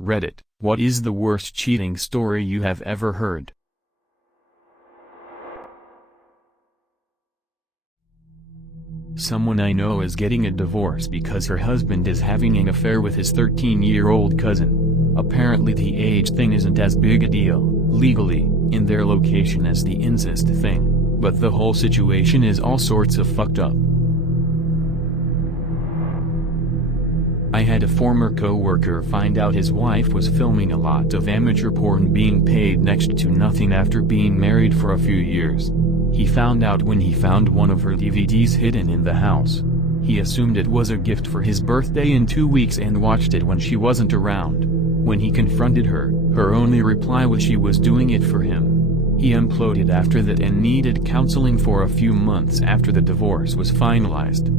Reddit, what is the worst cheating story you have ever heard? Someone I know is getting a divorce because her husband is having an affair with his 13-year-old cousin. Apparently the age thing isn't as big a deal, legally, in their location as the incest thing, but the whole situation is all sorts of fucked up. I had a former coworker find out his wife was filming a lot of amateur porn being paid next to nothing after being married for a few years. He found out when he found one of her DVDs hidden in the house. He assumed it was a gift for his birthday in 2 weeks and watched it when she wasn't around. When he confronted her, her only reply was she was doing it for him. He imploded after that and needed counseling for a few months after the divorce was finalized.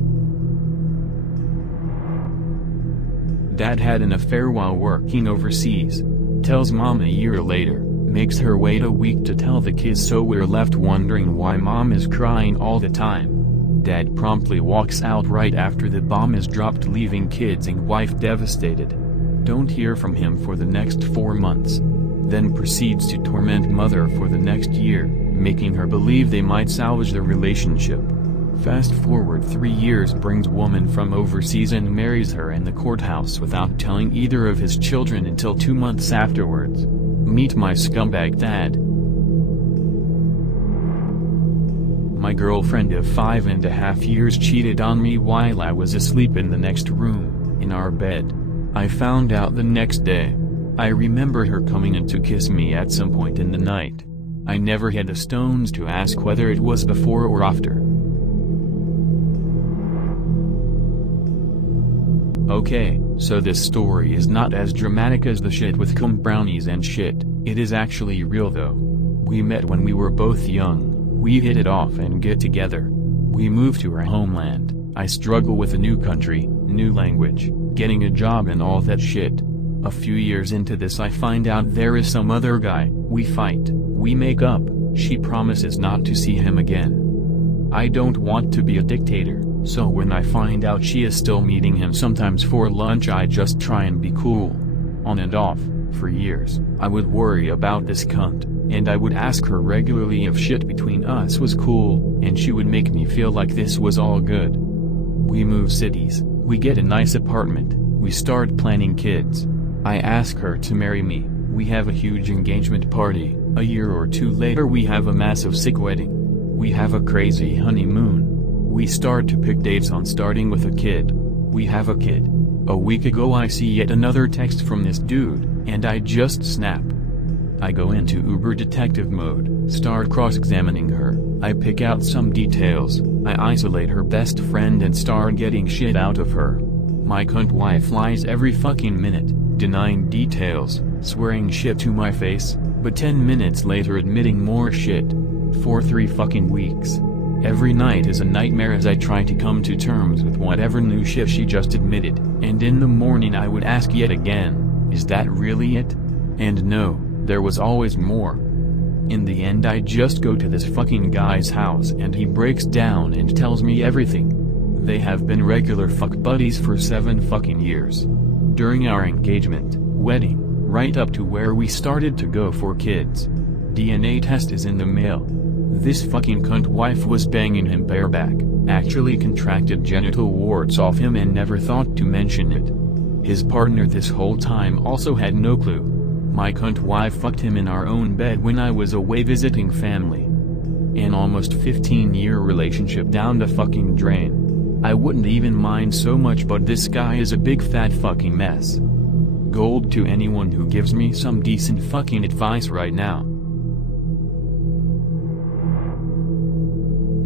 Dad had an affair while working overseas. Tells mom a year later. Makes her wait a week to tell the kids, so we're left wondering why mom is crying all the time. Dad promptly walks out right after the bomb is dropped, leaving kids and wife devastated. Don't hear from him for the next 4 months. Then proceeds to torment mother for the next year, making her believe they might salvage the relationship. Fast forward 3 years, brings woman from overseas and marries her in the courthouse without telling either of his children until 2 months afterwards. Meet my scumbag dad. My girlfriend of 5.5 years cheated on me while I was asleep in the next room, in our bed. I found out the next day. I remember her coming in to kiss me at some point in the night. I never had the stones to ask whether it was before or after. Okay, so this story is not as dramatic as the shit with cum brownies and shit. It is actually real though. We met when we were both young, we hit it off and get together. We moved to our homeland. I struggle with a new country, new language, getting a job and all that shit. A few years into this I find out there is some other guy, we fight, we make up, she promises not to see him again. I don't want to be a dictator. So when I find out she is still meeting him sometimes for lunch, I just try and be cool. On and off, for years, I would worry about this cunt, and I would ask her regularly if shit between us was cool, and she would make me feel like this was all good. We move cities, we get a nice apartment, we start planning kids. I ask her to marry me, we have a huge engagement party, a year or two later we have a massive sick wedding. We have a crazy honeymoon. We start to pick dates on starting with a kid. We have a kid. A week ago I see yet another text from this dude, and I just snap. I go into uber detective mode, start cross-examining her, I pick out some details, I isolate her best friend and start getting shit out of her. My cunt wife lies every fucking minute, denying details, swearing shit to my face, but 10 minutes later admitting more shit. For 3 fucking weeks. Every night is a nightmare as I try to come to terms with whatever new shit she just admitted, and in the morning I would ask yet again, is that really it? And no, there was always more. In the end I just go to this fucking guy's house and he breaks down and tells me everything. They have been regular fuck buddies for 7 fucking years. During our engagement, wedding, right up to where we started to go for kids. DNA test is in the mail. This fucking cunt wife was banging him bareback, actually contracted genital warts off him and never thought to mention it. His partner this whole time also had no clue. My cunt wife fucked him in our own bed when I was away visiting family. An almost 15-year relationship down the fucking drain. I wouldn't even mind so much, but this guy is a big fat fucking mess. Gold to anyone who gives me some decent fucking advice right now.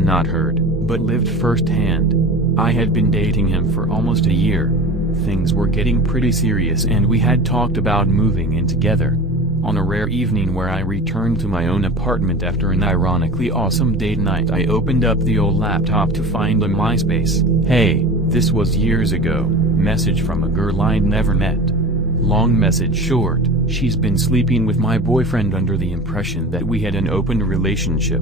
Not heard, but lived firsthand. I had been dating him for almost a year. Things were getting pretty serious and we had talked about moving in together. On a rare evening where I returned to my own apartment after an ironically awesome date night, I opened up the old laptop to find a MySpace. Hey, this was years ago, message from a girl I'd never met. Long message short, she's been sleeping with my boyfriend under the impression that we had an open relationship.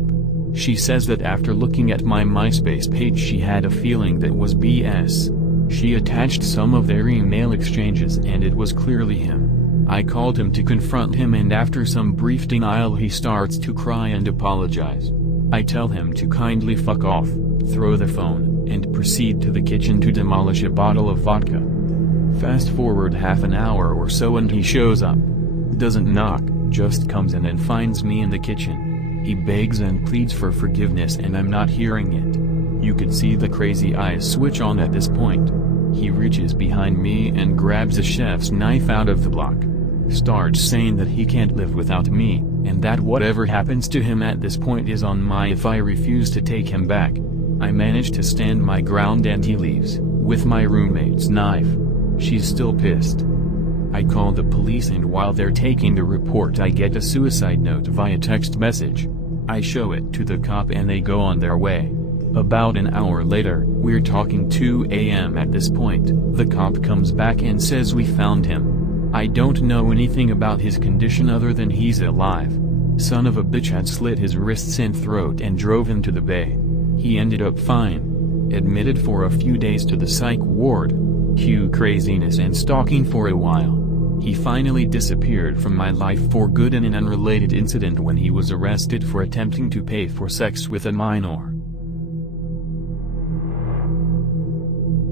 She says that after looking at my MySpace page she had a feeling that was BS. She attached some of their email exchanges and it was clearly him. I called him to confront him, and after some brief denial he starts to cry and apologize. I tell him to kindly fuck off, throw the phone, and proceed to the kitchen to demolish a bottle of vodka. Fast forward half an hour or so and he shows up. Doesn't knock, just comes in and finds me in the kitchen. He begs and pleads for forgiveness and I'm not hearing it. You could see the crazy eyes switch on at this point. He reaches behind me and grabs a chef's knife out of the block. Starts saying that he can't live without me, and that whatever happens to him at this point is on me if I refuse to take him back. I manage to stand my ground and he leaves, with my roommate's knife. She's still pissed. I call the police and while they're taking the report I get a suicide note via text message. I show it to the cop and they go on their way. About an hour later, we're talking 2 a.m. at this point. The cop comes back and says we found him. I don't know anything about his condition other than he's alive. Son of a bitch had slit his wrists and throat and drove him to the bay. He ended up fine. Admitted for a few days to the psych ward. Cue craziness and stalking for a while. He finally disappeared from my life for good in an unrelated incident when he was arrested for attempting to pay for sex with a minor.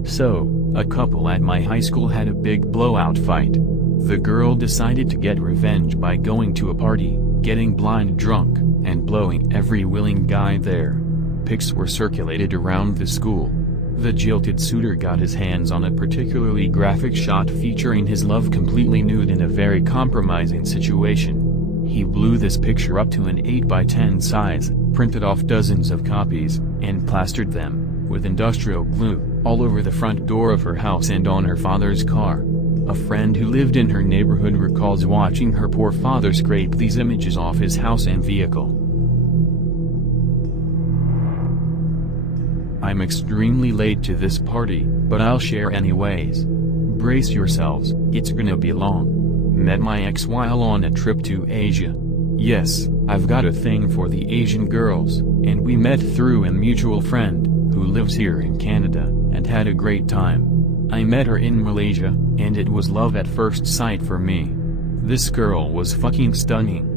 So, a couple at my high school had a big blowout fight. The girl decided to get revenge by going to a party, getting blind drunk, and blowing every willing guy there. Pics were circulated around the school. The jilted suitor got his hands on a particularly graphic shot featuring his love completely nude in a very compromising situation. He blew this picture up to an 8x10 size, printed off dozens of copies, and plastered them, with industrial glue, all over the front door of her house and on her father's car. A friend who lived in her neighborhood recalls watching her poor father scrape these images off his house and vehicle. I'm extremely late to this party, but I'll share anyways. Brace yourselves, it's gonna be long. Met my ex while on a trip to Asia. Yes, I've got a thing for the Asian girls, and we met through a mutual friend, who lives here in Canada, and had a great time. I met her in Malaysia, and it was love at first sight for me. This girl was fucking stunning.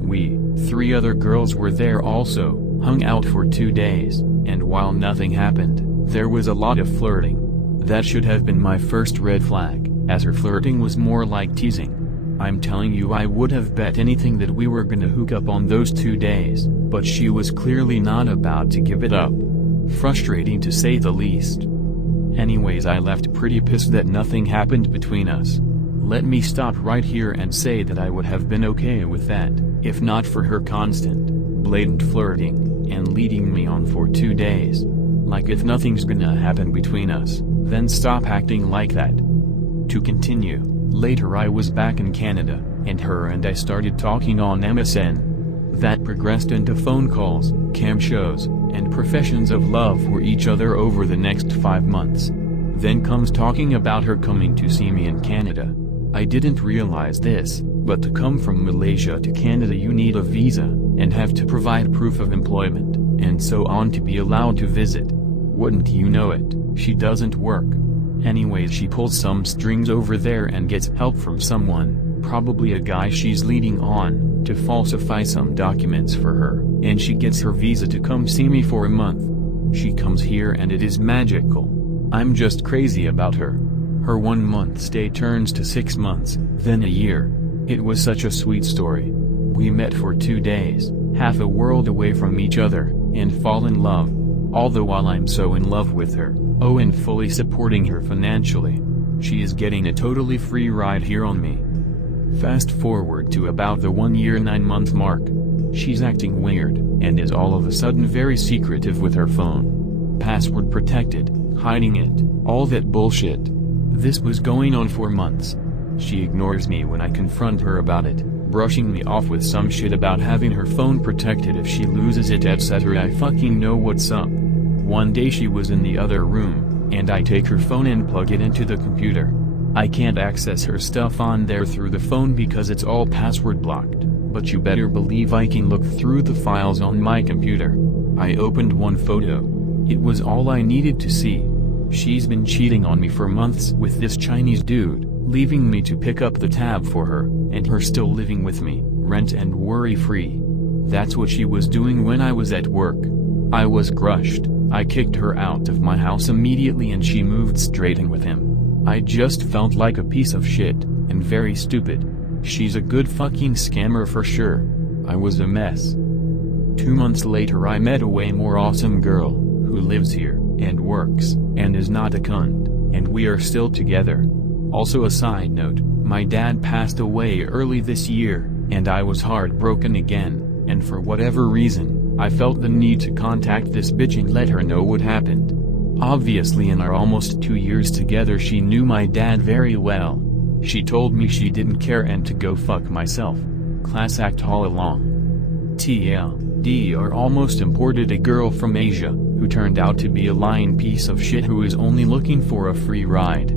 We, 3 other girls were there also, hung out for 2 days, and while nothing happened, there was a lot of flirting. That should have been my first red flag, as her flirting was more like teasing. I'm telling you I would have bet anything that we were gonna hook up on those 2 days, but she was clearly not about to give it up. Frustrating to say the least. Anyways, I left pretty pissed that nothing happened between us. Let me stop right here and say that I would have been okay with that, if not for her constant, blatant flirting, and leading me on for 2 days. Like if nothing's gonna happen between us, then stop acting like that. To continue, later I was back in Canada, and her and I started talking on MSN. That progressed into phone calls, cam shows, and professions of love for each other over the next 5 months. Then comes talking about her coming to see me in Canada. I didn't realize this, but to come from Malaysia to Canada you need a visa, and have to provide proof of employment, and so on to be allowed to visit. Wouldn't you know it, she doesn't work. Anyways, she pulls some strings over there and gets help from someone, probably a guy she's leading on, to falsify some documents for her, and she gets her visa to come see me for a month. She comes here and it is magical. I'm just crazy about her. Her 1 month stay turns to 6 months, then a year. It was such a sweet story. We met for 2 days, half a world away from each other, and fall in love. All the while I'm so in love with her, oh, and fully supporting her financially. She is getting a totally free ride here on me. Fast forward to about the 1 year 9 month mark. She's acting weird, and is all of a sudden very secretive with her phone. Password protected, hiding it, all that bullshit. This was going on for months. She ignores me when I confront her about it, brushing me off with some shit about having her phone protected if she loses it, etc. I fucking know what's up. One day she was in the other room, and I take her phone and plug it into the computer. I can't access her stuff on there through the phone because it's all password blocked, but you better believe I can look through the files on my computer. I opened one photo. It was all I needed to see. She's been cheating on me for months with this Chinese dude, leaving me to pick up the tab for her, and her still living with me, rent and worry-free. That's what she was doing when I was at work. I was crushed. I kicked her out of my house immediately and she moved straight in with him. I just felt like a piece of shit, and very stupid. She's a good fucking scammer for sure. I was a mess. 2 months later I met a way more awesome girl, who lives here, and works, and is not a cunt, and we are still together. Also a side note, my dad passed away early this year, and I was heartbroken again, and for whatever reason, I felt the need to contact this bitch and let her know what happened. Obviously in our almost 2 years together she knew my dad very well. She told me she didn't care and to go fuck myself. Class act all along. TLDR almost imported a girl from Asia, who turned out to be a lying piece of shit who is only looking for a free ride.